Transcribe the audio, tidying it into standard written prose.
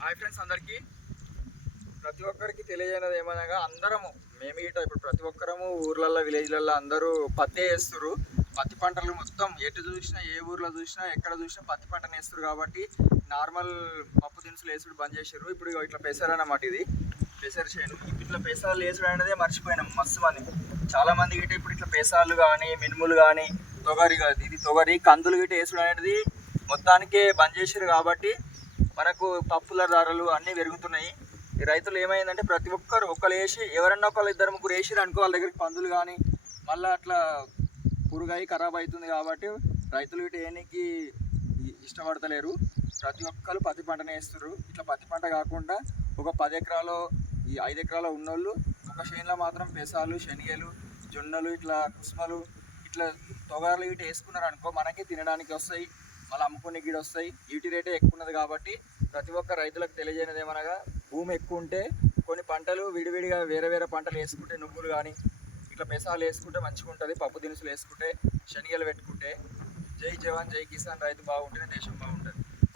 Hi friends, అందరికీ ప్రతి ఒక్కరికి తెలియజేయనది ఏమనగా అందరము మేము ఇట ఇప్పుడు ప్రతి ఒక్కరము ఊర్లల్లో విలేజ్లల్లో అందరూ పత్తి వేస్తున్నారు. పత్తి పంటలు మొత్తం ఎటు చూసినా ఏ ఊర్లో చూసినా ఎక్కడ చూసినా పత్తి పంటను వేస్తారు. కాబట్టి నార్మల్ పప్పు దినుసులు వేసుడు బంద్ చేసారు. ఇప్పుడు ఇట్లా పెసర్ అన్నమాట, ఇది పెసర్ చేను. ఇట్లా పెసాలు వేసుడు అనేది మర్చిపోయినాం మస్తు మంది. చాలా మంది గిట్ట ఇప్పుడు ఇట్లా పెసాలు కానీ మినుములు కానీ తొగరి కందులు గిట్ట వేసుడు అనేది మొత్తానికే బంద్ చేసారు. కాబట్టి మనకు పప్పుల ధరలు అన్నీ పెరుగుతున్నాయి. ఈ రైతులు ఏమైందంటే ప్రతి ఒక్కరు ఒకరు వేసి ఎవరన్నా ఒకళ్ళు ఇద్దరు ముగ్గురు వేసిరు అనుకో, వాళ్ళ దగ్గరికి పందులు కానీ మళ్ళీ అట్లా పురుగాయి ఖరాబ్ అవుతుంది. కాబట్టి రైతులు ఇటు ఏనికి ఇష్టపడతలేరు. ప్రతి ఒక్కరు పత్తి పంటనే వేస్తున్నారు. ఇట్లా పత్తి పంట కాకుండా ఒక 10 ఎకరాలు 5 ఎకరాలు ఉన్నోళ్ళు ఒక చేనులో మాత్రం పెసాలు శనగలు జొన్నలు ఇట్లా కుస్మలు ఇట్లా తొగర్లు ఇటు వేసుకున్నారు అనుకో, మనకి తినడానికి వస్తాయి, మళ్ళీ అమ్ముకునే గిడ వస్తాయి. వీటి రేటే ఎక్కువ ఉన్నది. కాబట్టి ప్రతి ఒక్క రైతులకు తెలియజేయనది ఏమనగా, భూమి ఎక్కువ ఉంటే కొన్ని పంటలు విడివిడిగా వేరే వేరే పంటలు వేసుకుంటే, నువ్వులు కానీ ఇట్లా పెసాలు వేసుకుంటే మంచిగా ఉంటుంది. పప్పు దినుసులు వేసుకుంటే, శనగలు పెట్టుకుంటే. జై జవాన్ జై కిసాన్, రైతు బాగుంటేనే దేశం బాగుంటుంది.